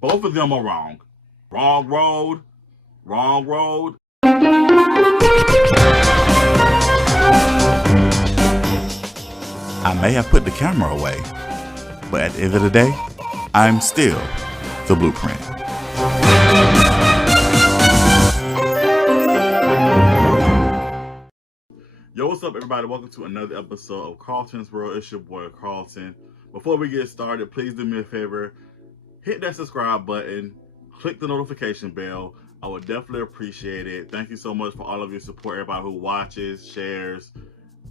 Both of them are wrong. Wrong road. Wrong road. I may have put the camera away, but at the end of the day, I'm still the blueprint. Yo, what's up, everybody? Welcome to another episode of KARLTON'S World. It's your boy, Carlton. Before we get started, please do me a favor. Hit that subscribe button. Click the notification bell. I would definitely appreciate it. Thank you so much for all of your support, everybody who watches, shares.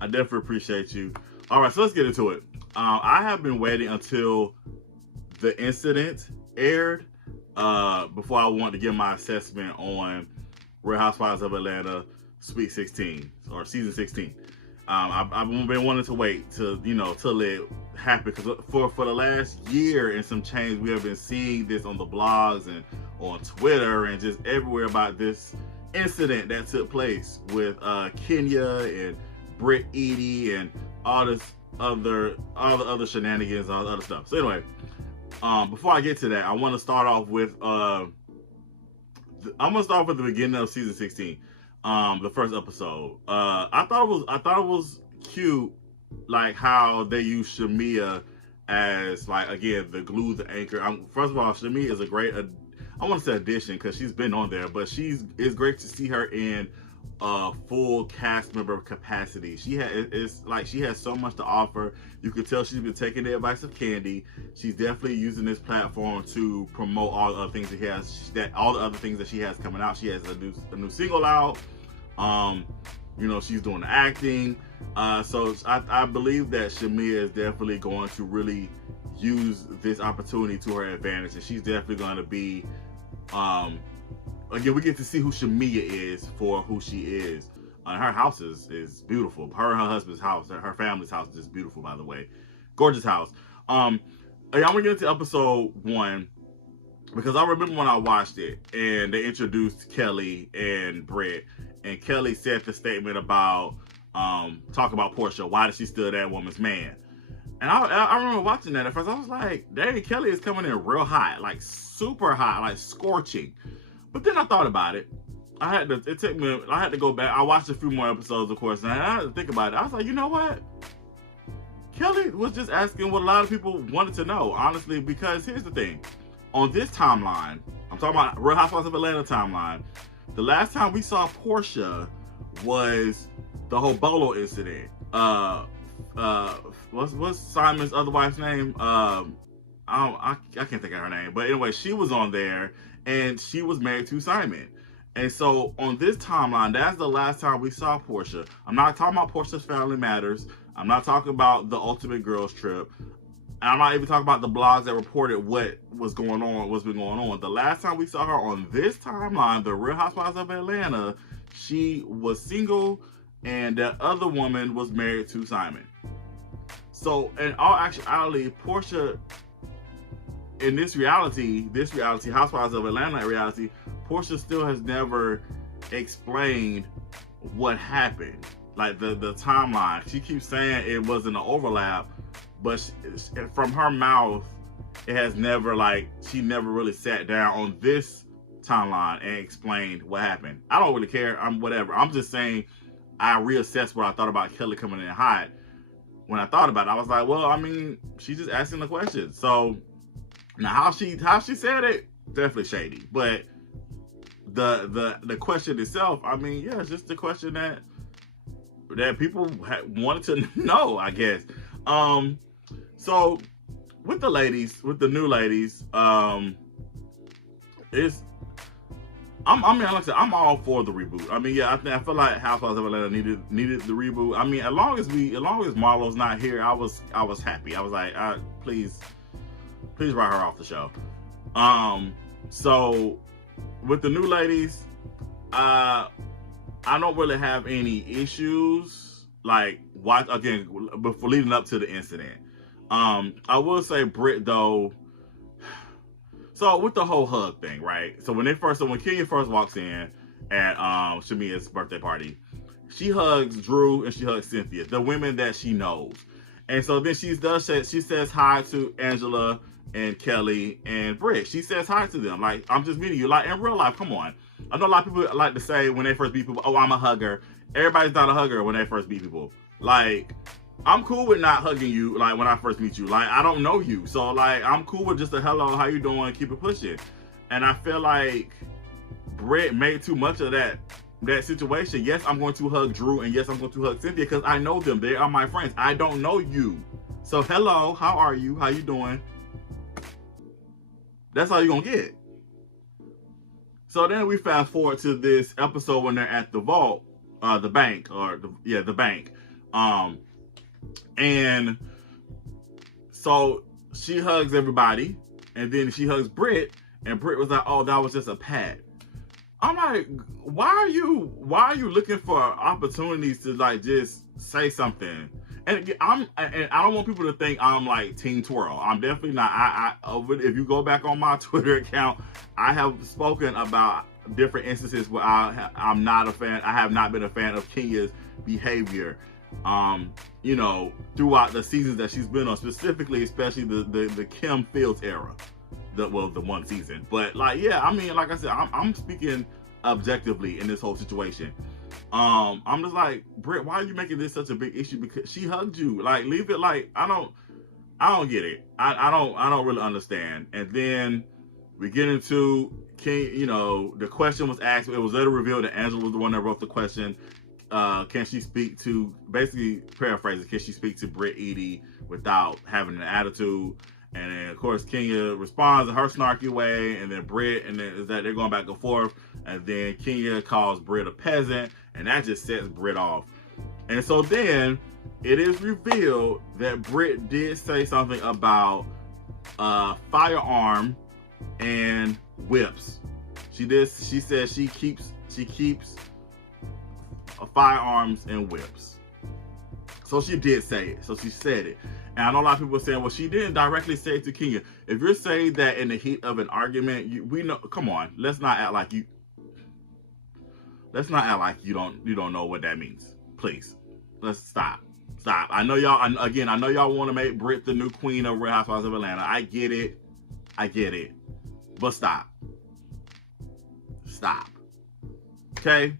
I definitely appreciate you. All right, so let's get into it. I have been waiting until the incident aired before I want to give my assessment on Real Housewives of Atlanta Sweet 16 or Season 16. I've been wanting to wait till it happened, because for the last year and some change, we have been seeing this on the blogs and on Twitter and just everywhere about this incident that took place with Kenya and Britt Edie and all the other shenanigans, all the other stuff. So anyway, before I get to that, I want to start off with the beginning of Season 16. The first episode. I thought it was cute, like how they use Shamia as, like, again, the glue, the anchor. First of all, Shamia is a great, I want to say addition, because she's been on there, but it's great to see her in full cast member capacity. She has so much to offer. You can tell she's been taking the advice of Candy. She's definitely using this platform to promote all the other things all the other things that she has coming out. She has a new single out. She's doing the acting. So I believe that Shamia is definitely going to really use this opportunity to her advantage, and she's definitely going to be, again, we get to see who Shamia is for who she is. Her house is beautiful. Her and her husband's house, her family's house is just beautiful, by the way. Gorgeous house. I'm gonna get into episode 1, because I remember when I watched it and they introduced Kelly and Britt, and Kelly said the statement about talk about Portia. Why does she steal that woman's man? And I remember watching that at first. I was like, dang, Kelly is coming in real hot, like super hot, like scorching. But then I thought about it. I had to go back. I watched a few more episodes, of course, and I had to think about it. I was like, you know what? Kelly was just asking what a lot of people wanted to know, honestly, because here's the thing. On this timeline, I'm talking about Real Housewives of Atlanta timeline, the last time we saw Portia was the whole Bolo incident. What's Simon's other wife's name? I can't think of her name. But anyway, she was on there, and she was married to Simon. And so on this timeline, that's the last time we saw Portia. I'm not talking about Portia's Family Matters. I'm not talking about the Ultimate Girls Trip. And I'm not even talking about the blogs that reported what's been going on. The last time we saw her on this timeline, the Real Housewives of Atlanta, she was single, and that other woman was married to Simon. So in all actuality, Portia, in this reality, Housewives of Atlanta reality, Portia still has never explained what happened, like the timeline. She keeps saying it wasn't an overlap, but from her mouth, it has never, she never really sat down on this timeline and explained what happened. I don't really care. Whatever. I'm just saying, I reassessed what I thought about Kelly coming in hot. When I thought about it, I was like, well, I mean, she's just asking the question. So now how she said it, definitely shady. But the question itself, I mean, yeah, it's just the question that people wanted to know, I guess. So with the new ladies, like I said, I'm all for the reboot. I mean, yeah, I feel like Housewives of Atlanta needed the reboot. I mean, as long as Marlo's not here, I was happy. I was like, please write her off the show. So with the new ladies, I don't really have any issues, before leading up to the incident. I will say Britt, though. So with the whole hug thing, right? So when Kenya first walks in at Shamia's birthday party, she hugs Drew and she hugs Cynthia, the women that she knows. And so then she says hi to Angela and Kelly and Britt. She says hi to them. Like, I'm just meeting you. Like, in real life, come on. I know a lot of people like to say when they first meet people, oh, I'm a hugger. Everybody's not a hugger when they first meet people. Like, I'm cool with not hugging you, like, when I first meet you. Like, I don't know you. So, like, I'm cool with just a hello, how you doing, keep it pushing. And I feel like Britt made too much of that situation. Yes, I'm going to hug Drew, and yes, I'm going to hug Cynthia because I know them. They are my friends. I don't know you. So, hello, how are you? How you doing? That's all you're going to get. So then we fast forward to this episode when they're at the vault, the bank, the bank. And so she hugs everybody, and then she hugs Britt, and Britt was like, oh, that was just a pat. I'm like, why are you looking for opportunities to, like, just say something? And I don't want people to think I'm like Team Twirl. I'm definitely not. If you go back on my Twitter account, I have spoken about different instances where I'm not a fan. I have not been a fan of Kenya's behavior. You know, throughout the seasons that she's been on, especially the Kim Fields era, the one season. But, like, yeah, I mean, like I said, I'm speaking objectively in this whole situation. I'm just like, Britt, why are you making this such a big issue? Because she hugged you. Like, leave it. Like, I don't get it. I don't really understand. And then we get into King. You know, the question was asked. It was later revealed that Angela was the one that wrote the question. Can she speak to, basically paraphrasing, can she speak to Britt Edie without having an attitude? And then, of course, Kenya responds in her snarky way, and then Britt, and then is that they're going back and forth, and then Kenya calls Britt a peasant, and that just sets Britt off. And so then it is revealed that Britt did say something about firearm and whips. She said she keeps firearms and whips. So she did say it. So she said it. And I know a lot of people are saying, well, she didn't directly say it to Kenya. If you're saying that in the heat of an argument, we know, come on, let's not act like you don't know what that means. Please. Let's stop. I know y'all want to make Britt the new queen of Real Housewives of Atlanta. I get it. But stop. Okay?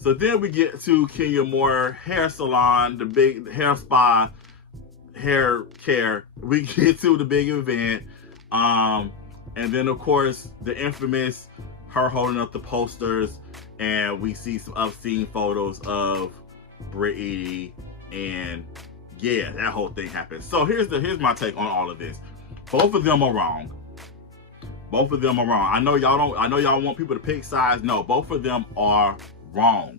So then we get to Kenya Moore hair salon, the big hair spa, hair care. We get to the big event. And then, of course, the infamous her holding up the posters, and we see some obscene photos of Britt Edie, and yeah, that whole thing happens. So here's my take on all of this. Both of them are wrong. I know y'all want people to pick sides. No, both of them are wrong.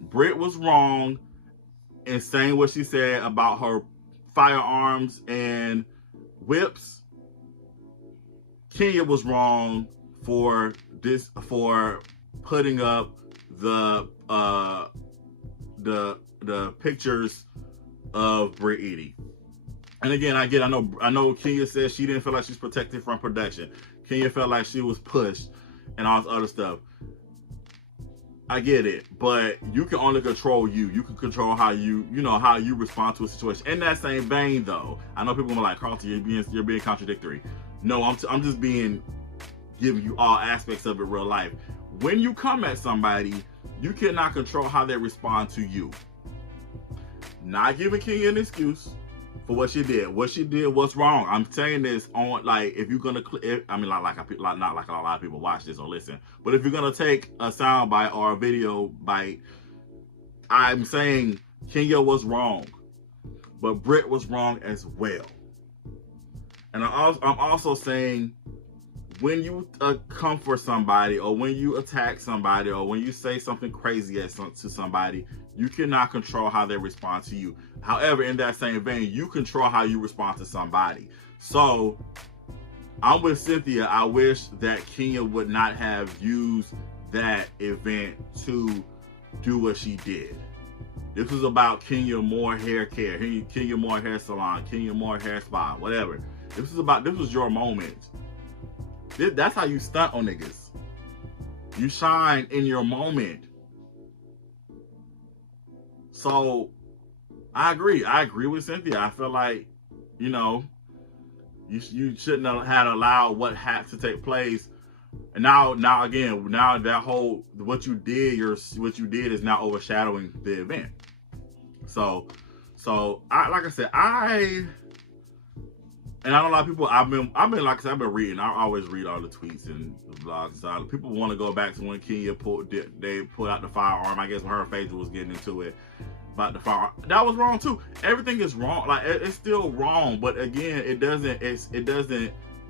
Britt was wrong in saying what she said about her firearms and whips. Kenya was wrong for putting up the pictures of Britt Edie. And again, I know Kenya said she didn't feel like she's protected from production. Kenya felt like she was pushed and all this other stuff. I get it, but you can only control you. You can control how you respond to a situation. In that same vein, though, I know people are like, Carlton, you're being contradictory. No, I'm just giving you all aspects of it, real life. When you come at somebody, you cannot control how they respond to you. Not giving Kenya an excuse for what she did. What she did was wrong. I'm saying this on, like, if you're gonna, not like a lot of people watch this or listen, but if you're gonna take a sound bite or a video bite, I'm saying Kenya was wrong, but Britt was wrong as well. And I'm also saying, when you come for somebody, or when you attack somebody, or when you say something crazy to somebody, you cannot control how they respond to you. However, in that same vein, you control how you respond to somebody. So I'm with Cynthia. I wish that Kenya would not have used that event to do what she did. This was about Kenya Moore hair care, Kenya Moore hair salon, Kenya Moore hair spa, whatever. This was your moment. That's how you stunt on niggas. You shine in your moment. So I agree with Cynthia. I feel like, You shouldn't have had allowed what had to take place. And now that whole what you did is now overshadowing the event. So like I said, and I know a lot of people. I've been like I said, I've been reading. I always read all the tweets and the blogs and stuff. People want to go back to when Kenya pulled out the firearm. I guess when her Phaedra was getting into it about the firearm, that was wrong too. Everything is wrong. Like it's still wrong, but again, it doesn't. You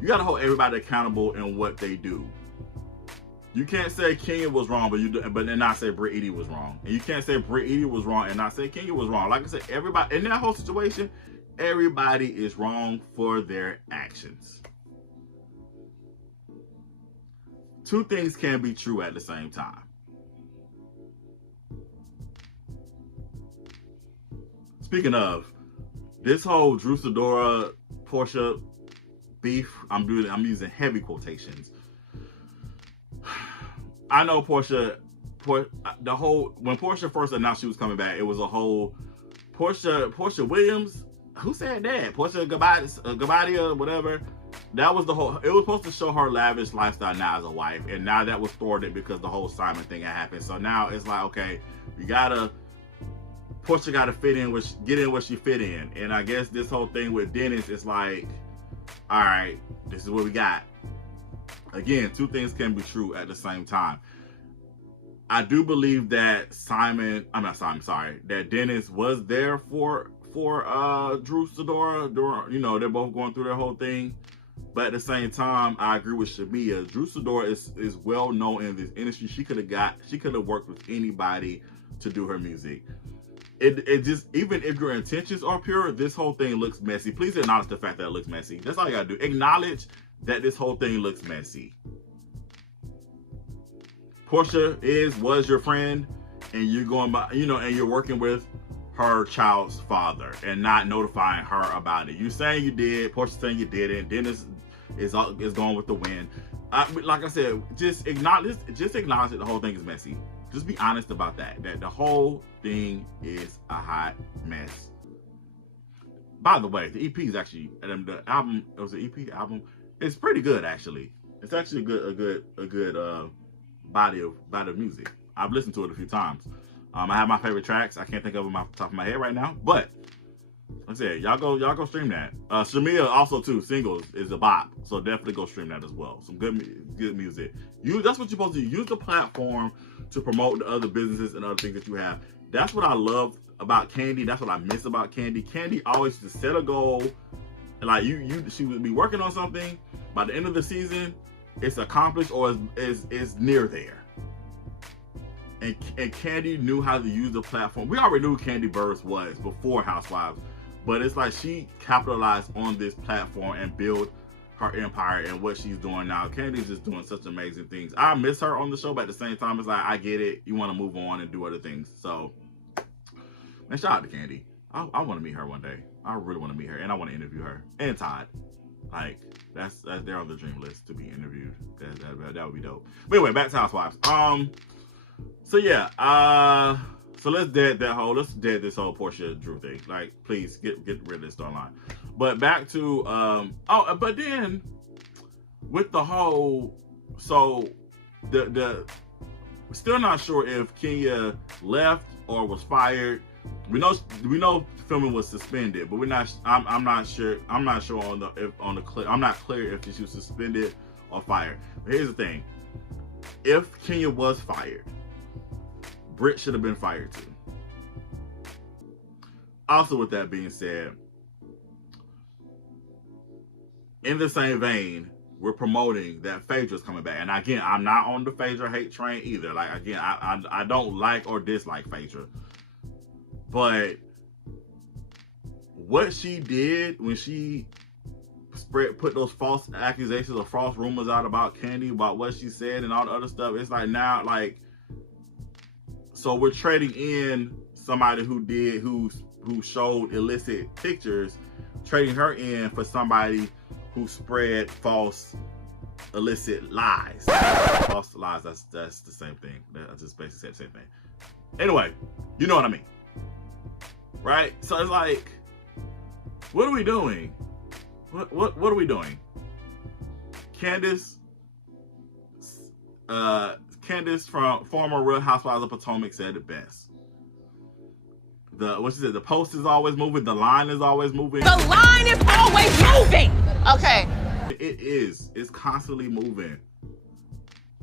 got to hold everybody accountable in what they do. You can't say Kenya was wrong, but then not say Britt Eady was wrong. And you can't say Britt Eady was wrong and not say Kenya was wrong. Like I said, everybody in that whole situation, everybody is wrong for their actions. Two things can be true at the same time. Speaking of, this whole Drew Sidora Portia beef, I'm using heavy quotations. I know when Portia first announced she was coming back, it was a whole Portia Williams. Who said that? Portia Gabadia, whatever. That was the whole. It was supposed to show her lavish lifestyle now as a wife, and now that was thwarted because the whole Simon thing had happened. So now it's like, okay, Portia gotta get in where she fit in, and I guess this whole thing with Dennis is like, all right, this is what we got. Again, two things can be true at the same time. I do believe that that Dennis was there for Drew Sidora during, they're both going through their whole thing. But at the same time, I agree with Shamia. Drew Sidora is well known in this industry. She could have worked with anybody to do her music. It just, even if your intentions are pure, this whole thing looks messy. Please acknowledge the fact that it looks messy. That's all you gotta do. Acknowledge that this whole thing looks messy. Portia was your friend, and you're going by, and you're working with her child's father and not notifying her about it. You saying you did, Portia saying you didn't. Dennis is going with the win. Like I said, just acknowledge that the whole thing is messy. Just be honest about that the whole thing is a hot mess. By the way, the EP is actually, the album, it was an EP album. It's pretty good, actually. It's actually a good body of music. I've listened to it a few times. I have my favorite tracks. I can't think of them off the top of my head right now, but like I said, y'all go stream that. Shamia also too, Singles is a bop, so definitely go stream that as well. Some good music. That's what you're supposed to do. Use the platform to promote the other businesses and other things that you have. That's what I love about Candy. That's what I miss about Candy. Candy always just set a goal. Like she would be working on something. By the end of the season, it's accomplished or is near there. And Candy knew how to use the platform. We already knew who Candy Burris was before Housewives, but it's like she capitalized on this platform and built her empire and what she's doing now. Candy's just doing such amazing things. I miss her on the show, but at the same time, it's like, I get it. You want to move on and do other things. So, man, shout out to Candy. I want to meet her one day. I really want to meet her, and I want to interview her and Todd. Like, that's they're on the dream list to be interviewed. That would be dope. But anyway, back to Housewives. So yeah, so let's dead this whole Portia Drew thing. Like, please get rid of this storyline. But back to but then with the whole, so the still not sure if Kenya left or was fired. We know filming was suspended, but we're not. I'm not sure. I'm not sure on the clip. I'm not clear if she was suspended or fired. But here's the thing: if Kenya was fired, Britt should have been fired too. Also, with that being said, in the same vein, we're promoting that Phaedra's coming back. And again, I'm not on the Phaedra hate train either. Like, again, I don't like or dislike Phaedra. But what she did when she put those false accusations or false rumors out about Candy, about what she said and all the other stuff, it's like now, like, so we're trading in somebody who showed illicit pictures, trading her in for somebody who spread false illicit lies. False lies, that's the same thing. I just basically said the same thing. Anyway, you know what I mean. Right? So it's like, what are we doing? What are we doing? Candace from former Real Housewives of Potomac said it best. What she said, the post is always moving, the line is always moving. The line is always moving. Okay. It is. It's constantly moving.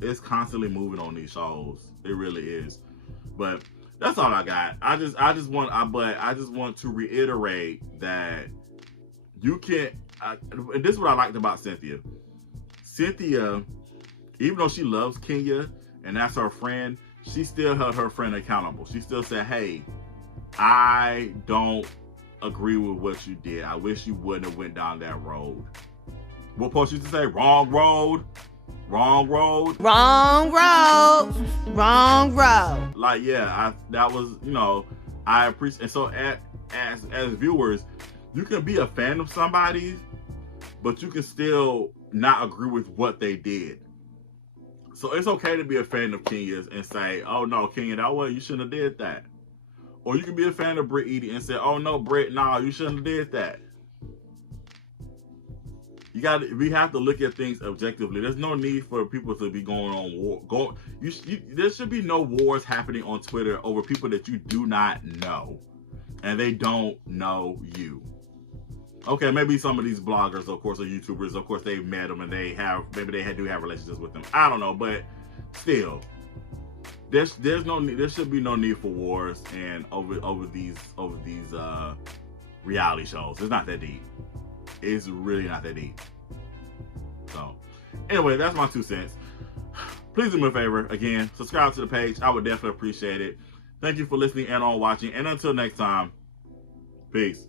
It's constantly moving on these shows. It really is. But that's all I got. I just want to reiterate that you can't. And this is what I liked about Cynthia. Cynthia, even though she loves Kenya and that's her friend, she still held her friend accountable. She still said, "Hey, I don't agree with what you did. I wish you wouldn't have went down that road." What post used to say? Wrong road. Wrong road. Wrong road. Wrong road. Like, yeah, that was, I appreciate. And so as viewers, you can be a fan of somebody, but you can still not agree with what they did. So it's okay to be a fan of Kenya's and say, "Oh no, Kenya, you shouldn't have did that." Or you can be a fan of Britt Edie and say, "Oh no, Britt, no, you shouldn't have did that." We have to look at things objectively. There's no need for people to be going on war. There should be no wars happening on Twitter over people that you do not know, and they don't know you. Okay, maybe some of these bloggers, of course, or YouTubers, of course, they've met them and do have relationships with them. I don't know, but still, there should be no need for wars and over these reality shows. It's not that deep. It's really not that deep. So, anyway, that's my 2 cents. Please do me a favor. Again, subscribe to the page. I would definitely appreciate it. Thank you for listening and on watching. And until next time, peace.